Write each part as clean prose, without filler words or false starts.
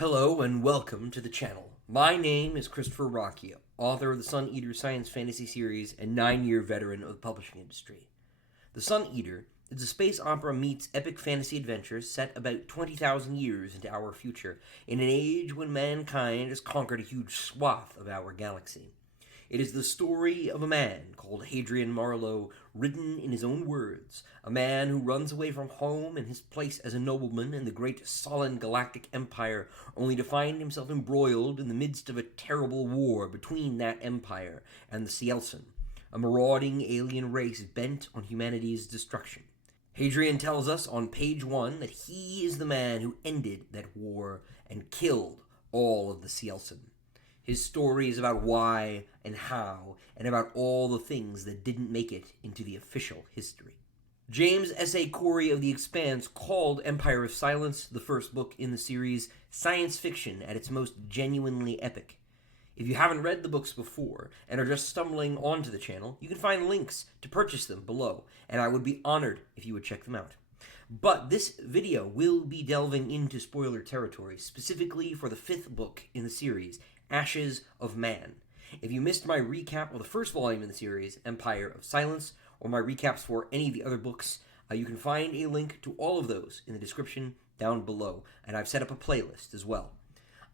Hello and welcome to the channel. My name is Christopher Ruocchio, author of the Sun Eater science fantasy series and 9-year veteran of the publishing industry. The Sun Eater is a space opera meets epic fantasy adventure set about 20,000 years into our future, in an age when mankind has conquered a huge swath of our galaxy. It is the story of a man called Hadrian Marlowe, written in his own words, a man who runs away from home and his place as a nobleman in the great Solon galactic empire, only to find himself embroiled in the midst of a terrible war between that empire and the Cielson, a marauding alien race bent on humanity's destruction. Hadrian tells us on page 1 that he is the man who ended that war and killed all of the Cielson. His story is about why and how, and about all the things that didn't make it into the official history. James S. A. Corey of The Expanse called Empire of Silence, the first book in the series, science fiction at its most genuinely epic. If you haven't read the books before and are just stumbling onto the channel, you can find links to purchase them below, and I would be honored if you would check them out. But this video will be delving into spoiler territory, specifically for the 5th book in the series, Ashes of Man. If you missed my recap of the first volume in the series, Empire of Silence, or my recaps for any of the other books, you can find a link to all of those in the description down below, and I've set up a playlist as well.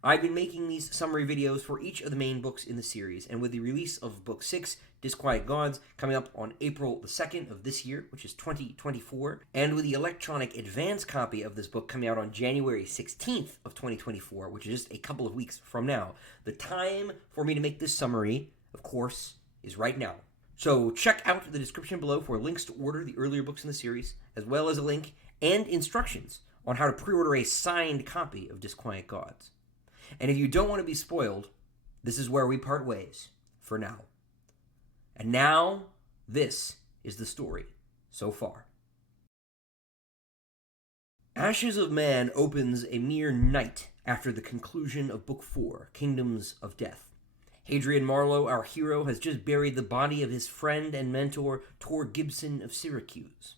I've been making these summary videos for each of the main books in the series, and with the release of Book 6, Disquiet Gods, coming up on April the 2nd of this year, which is 2024, and with the electronic advance copy of this book coming out on January 16th of 2024, which is just a couple of weeks from now, the time for me to make this summary, of course, is right now. So check out the description below for links to order the earlier books in the series, as well as a link and instructions on how to pre-order a signed copy of Disquiet Gods. And if you don't want to be spoiled, this is where we part ways, for now. And now, this is the story so far. Ashes of Man opens a mere night after the conclusion of Book 4, Kingdoms of Death. Hadrian Marlowe, our hero, has just buried the body of his friend and mentor, Tor Gibson of Syracuse.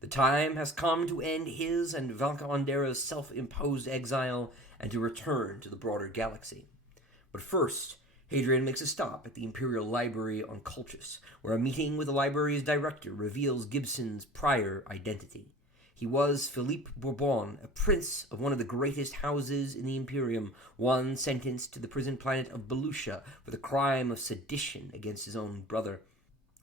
The time has come to end his and Valka Ondera's self-imposed exile and to return to the broader galaxy. But first, Hadrian makes a stop at the Imperial Library on Colchis, where a meeting with the library's director reveals Gibson's prior identity. He was Philippe Bourbon, a prince of one of the greatest houses in the Imperium, one sentenced to the prison planet of Belucia for the crime of sedition against his own brother.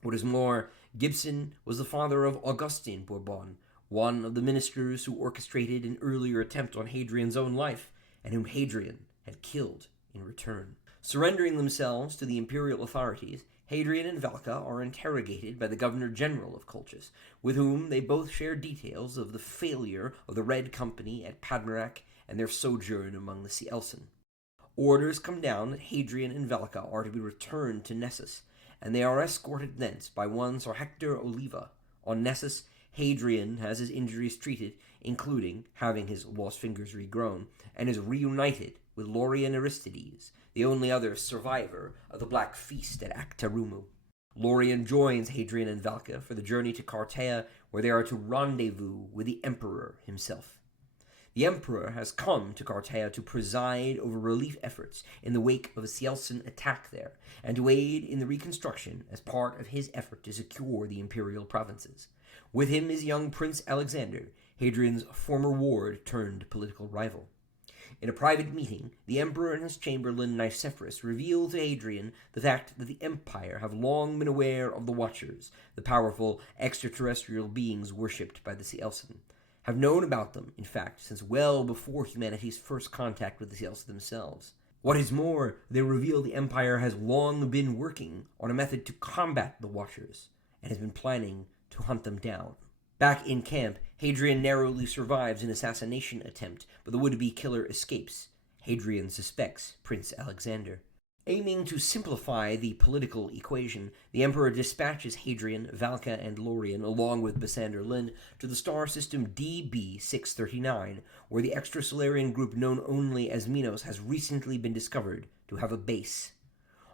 What is more, Gibson was the father of Augustin Bourbon, one of the ministers who orchestrated an earlier attempt on Hadrian's own life, and whom Hadrian had killed in return. Surrendering themselves to the imperial authorities, Hadrian and Valka are interrogated by the Governor-General of Colchis, with whom they both share details of the failure of the Red Company at Padmarac and their sojourn among the Cielson. Orders come down that Hadrian and Valka are to be returned to Nessus, and they are escorted thence by one Sir Hector Oliva. On Nessus, Hadrian has his injuries treated, including having his lost fingers regrown, and is reunited with Lorian Aristides, the only other survivor of the Black Feast at Actarumu. Lorian joins Hadrian and Valka for the journey to Cartea, where they are to rendezvous with the Emperor himself. The Emperor has come to Cartea to preside over relief efforts in the wake of a Cielson attack there, and to aid in the reconstruction as part of his effort to secure the imperial provinces. With him is young Prince Alexander, Hadrian's former ward turned political rival. In a private meeting, the Emperor and his chamberlain Nicephorus reveal to Hadrian the fact that the Empire have long been aware of the Watchers, the powerful extraterrestrial beings worshipped by the Cielson. Have known about them, in fact, since well before humanity's first contact with the Cielson themselves. What is more, they reveal the Empire has long been working on a method to combat the Watchers, and has been planning to hunt them down. Back in camp, Hadrian narrowly survives an assassination attempt, but the would-be killer escapes. Hadrian suspects Prince Alexander. Aiming to simplify the political equation, the Emperor dispatches Hadrian, Valka, and Lorian, along with Bassander Lind, to the star system DB-639, where the extrasolarian group known only as Minos has recently been discovered to have a base.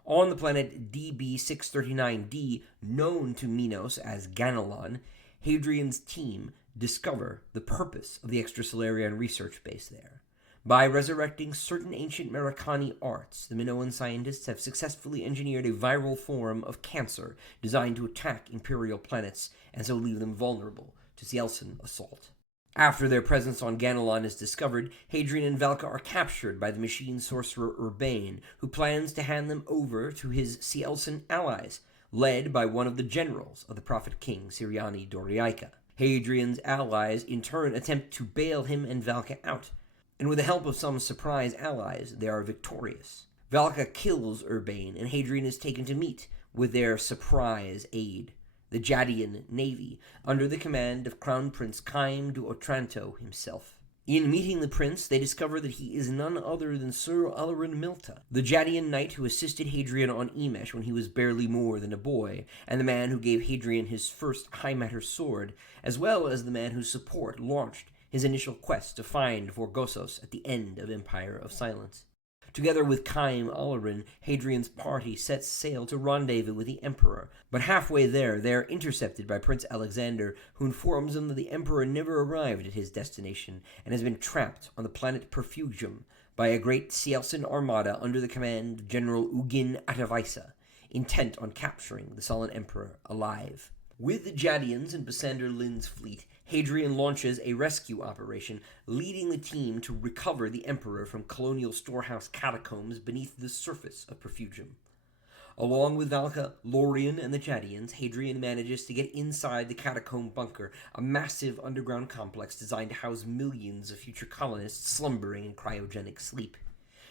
On the planet DB-639d, known to Minos as Ganelon, Hadrian's team discover the purpose of the extrasolarian research base there. By resurrecting certain ancient Mercani arts, the Minoan scientists have successfully engineered a viral form of cancer designed to attack Imperial planets and so leave them vulnerable to Cielcen assault. After their presence on Ganelon is discovered, Hadrian and Valka are captured by the machine sorcerer Urbane, who plans to hand them over to his Cielcen allies, led by one of the generals of the prophet king Siriani Doriaika. Hadrian's allies in turn attempt to bail him and Valka out, and with the help of some surprise allies, they are victorious. Valka kills Urbane, and Hadrian is taken to meet with their surprise aid, the Jadian navy, under the command of Crown Prince Chaim du Otranto himself. In meeting the prince, they discover that he is none other than Sir Alarin Milta, the Jadian knight who assisted Hadrian on Emesh when he was barely more than a boy, and the man who gave Hadrian his first high matter sword, as well as the man whose support launched his initial quest to find Vorgossos at the end of Empire of Silence. Together with Chaim Alarin, Hadrian's party sets sail to rendezvous with the Emperor, but halfway there, they are intercepted by Prince Alexander, who informs them that the Emperor never arrived at his destination and has been trapped on the planet Perfugium by a great Cielcen armada under the command of General Ugin Atavaisa, intent on capturing the Sullan Emperor alive. With the Jadians and Besander Lin's fleet, Hadrian launches a rescue operation, leading the team to recover the Emperor from colonial storehouse catacombs beneath the surface of Perfugium. Along with Valka, Lorien, and the Jadians, Hadrian manages to get inside the catacomb bunker, a massive underground complex designed to house millions of future colonists slumbering in cryogenic sleep.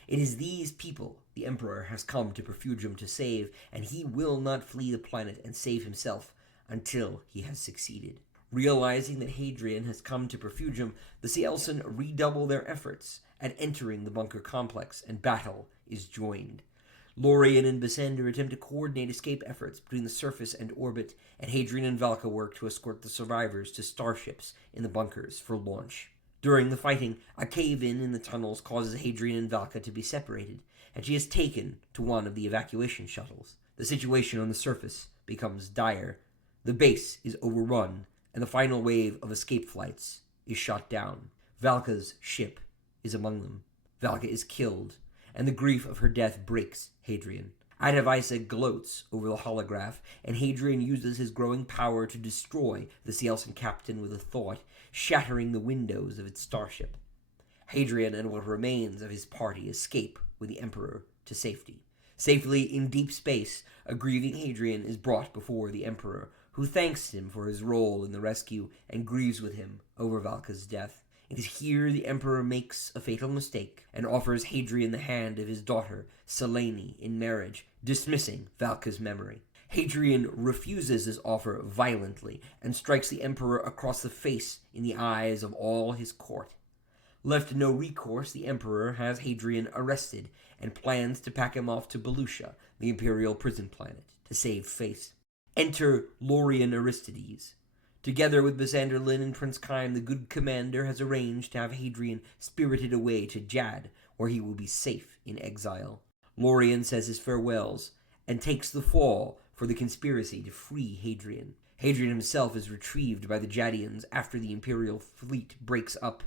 It is these people the Emperor has come to Perfugium to save, and he will not flee the planet and save himself until he has succeeded. Realizing that Hadrian has come to Perfugium, the Cielcen redouble their efforts at entering the bunker complex, and battle is joined. Lorien and Besander attempt to coordinate escape efforts between the surface and orbit, and Hadrian and Valka work to escort the survivors to starships in the bunkers for launch. During the fighting, a cave-in in the tunnels causes Hadrian and Valka to be separated, and she is taken to one of the evacuation shuttles. The situation on the surface becomes dire. The base is overrun, and the final wave of escape flights is shot down. Valka's ship is among them. Valka is killed, and the grief of her death breaks Hadrian. Atavaisa gloats over the holograph, and Hadrian uses his growing power to destroy the Cielcen captain with a thought, shattering the windows of its starship. Hadrian and what remains of his party escape with the Emperor to safety. Safely in deep space, a grieving Hadrian is brought before the Emperor, who thanks him for his role in the rescue and grieves with him over Valka's death. It is here the Emperor makes a fatal mistake and offers Hadrian the hand of his daughter, Selene, in marriage, dismissing Valka's memory. Hadrian refuses this offer violently and strikes the Emperor across the face in the eyes of all his court. Left no recourse, the Emperor has Hadrian arrested and plans to pack him off to Belucia, the imperial prison planet, to save face. Enter Lorien Aristides. Together with Besander Lin and Prince Chaim, the good commander has arranged to have Hadrian spirited away to Jad, where he will be safe in exile. Lorien says his farewells and takes the fall for the conspiracy to free Hadrian. Hadrian himself is retrieved by the Jadians after the imperial fleet breaks up,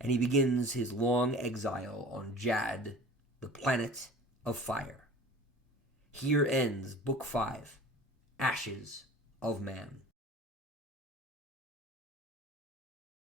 and he begins his long exile on Jad, the planet of fire. Here ends Book 5, Ashes of Man.